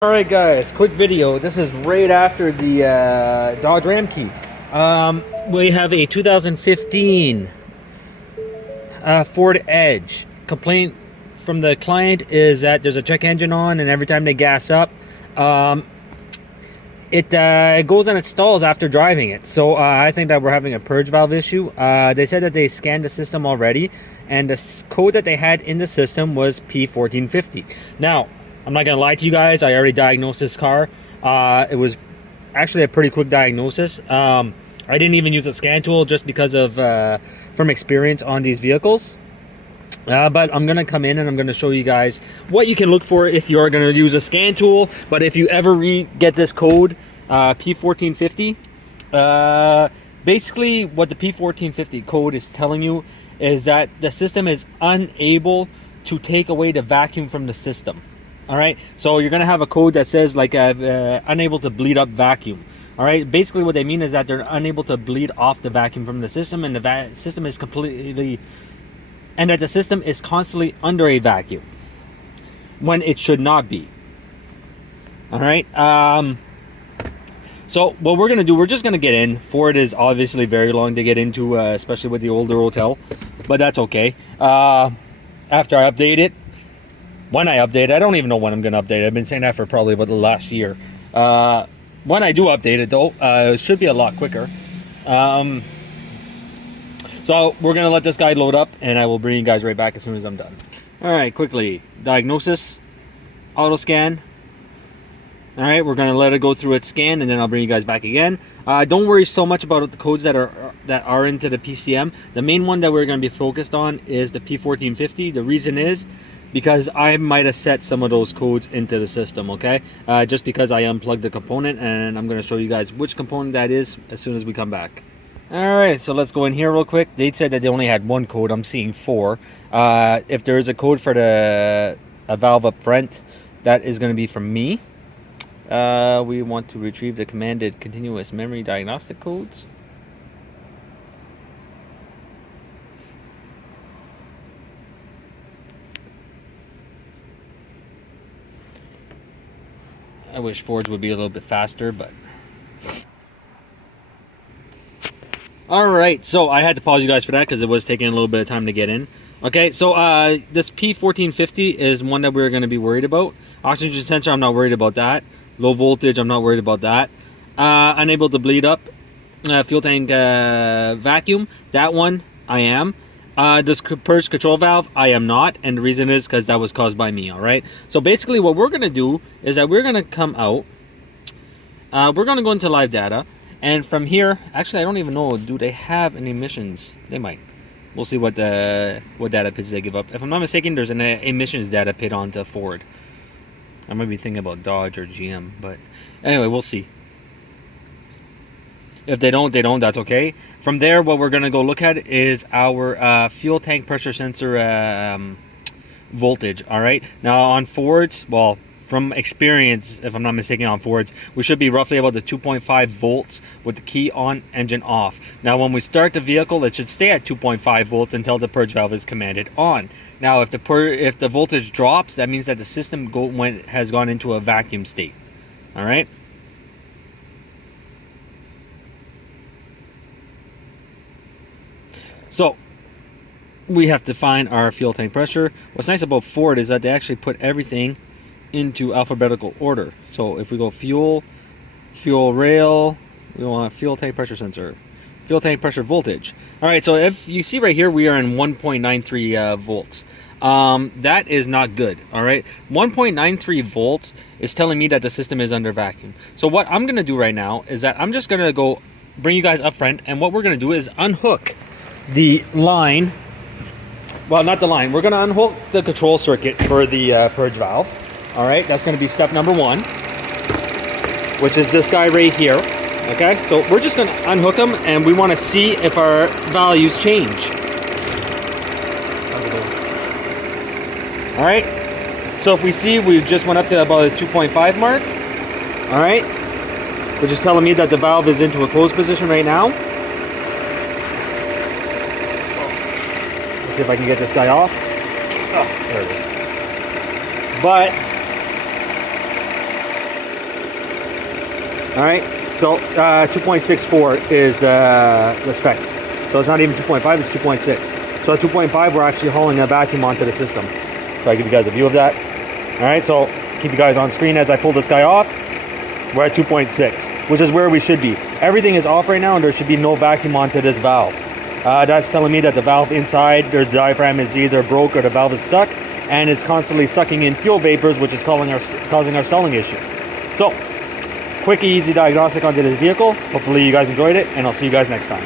Alright guys, quick video. This is right after the Dodge Ram key. We have a 2015 Ford Edge. Complaint from the client is that there's a check engine on, and every time they gas up, it goes and it stalls after driving it. So I think that we're having a purge valve issue. They said that they scanned the system already, and the code that they had in the system was P1450. Now, I'm not gonna lie to you guys, I already diagnosed this car. It was actually a pretty quick diagnosis. I didn't even use a scan tool just because of from experience on these vehicles. But I'm gonna come in and I'm gonna show you guys what you can look for if you're gonna use a scan tool. But if you ever get this code, P1450, basically what the P1450 code is telling you is that the system is unable to take away the vacuum from the system. All right, so you're gonna have a code that says like unable to bleed up vacuum. All right, basically what they mean is that they're unable to bleed off the vacuum from the system, and the system is completely, and that the system is constantly under a vacuum when it should not be. All right, so what we're gonna do, we're just gonna get in. Ford is obviously very long to get into, especially with the older hotel, but that's okay. After I update it, when I update it, I don't even know when I'm going to update it. I've been saying that for probably about the last year. When I do update it, though, it should be a lot quicker. So we're going to let this guy load up, and I will bring you guys right back as soon as I'm done. All right, quickly. Diagnosis, auto scan. All right, we're going to let it go through its scan, and then I'll bring you guys back again. Don't worry so much about the codes that are into the PCM. The main one that we're going to be focused on is the P1450. The reason is because I might have set some of those codes into the system, okay? Just because I unplugged the component, and I'm going to show you guys which component that is as soon as we come back. Alright, so let's go in here real quick. They said that they only had one code. I'm seeing four. If there is a code for a valve up front, that is going to be from me. We want to retrieve the commanded continuous memory diagnostic codes. I wish Fords would be a little bit faster, but... Alright, so I had to pause you guys for that because it was taking a little bit of time to get in. Okay, so this P1450 is one that we're going to be worried about. Oxygen sensor, I'm not worried about that. Low voltage, I'm not worried about that. Unable to bleed up. Fuel tank vacuum, that one I am. This purge control valve, I am not, and the reason is because that was caused by me. All right, so basically what we're going to do is that we're going to come out, we're going to go into live data, and from here, actually I don't even know, do they have any emissions? They might. We'll see what data pits they give up. If I'm not mistaken, there's an emissions data pit onto Ford. I might be thinking about Dodge or GM, but anyway, we'll see. If they don't, that's okay. From there, what we're going to go look at is our fuel tank pressure sensor voltage, all right? Now, on Fords, well, from experience, if I'm not mistaken, on Fords, we should be roughly about the 2.5 volts with the key on, engine off. Now, when we start the vehicle, it should stay at 2.5 volts until the purge valve is commanded on. Now, if the voltage drops, that means that the system has gone into a vacuum state, all right? So, we have to find our fuel tank pressure. What's nice about Ford is that they actually put everything into alphabetical order. So, if we go fuel rail, we want fuel tank pressure sensor, fuel tank pressure voltage. All right, so if you see right here, we are in 1.93 volts. That is not good, all right? 1.93 volts is telling me that the system is under vacuum. So, what I'm going to do right now is that I'm just going to go bring you guys up front, and what we're going to do is unhook the line, well, not the line, we're going to unhook the control circuit for the purge valve. All right, that's going to be step number one, which is this guy right here. Okay, so we're just going to unhook them, and we want to see if our values change. All right, so if we see we just went up to about a 2.5 mark, all right, which is telling me that the valve is into a closed position right now. See if I can get this guy off. Oh, there it is. But All right, so 2.64 is the spec. So it's not even 2.5, it's 2.6. So at 2.5, we're actually hauling a vacuum onto the system. So I give you guys a view of that. All right, so keep you guys on screen as I pull this guy off. We're at 2.6, which is where we should be. Everything is off right now, and there should be no vacuum onto this valve. That's telling me that the valve inside, the diaphragm is either broke or the valve is stuck, and it's constantly sucking in fuel vapors, which is causing our stalling issue. So, quick, easy diagnostic onto this vehicle. Hopefully you guys enjoyed it, and I'll see you guys next time.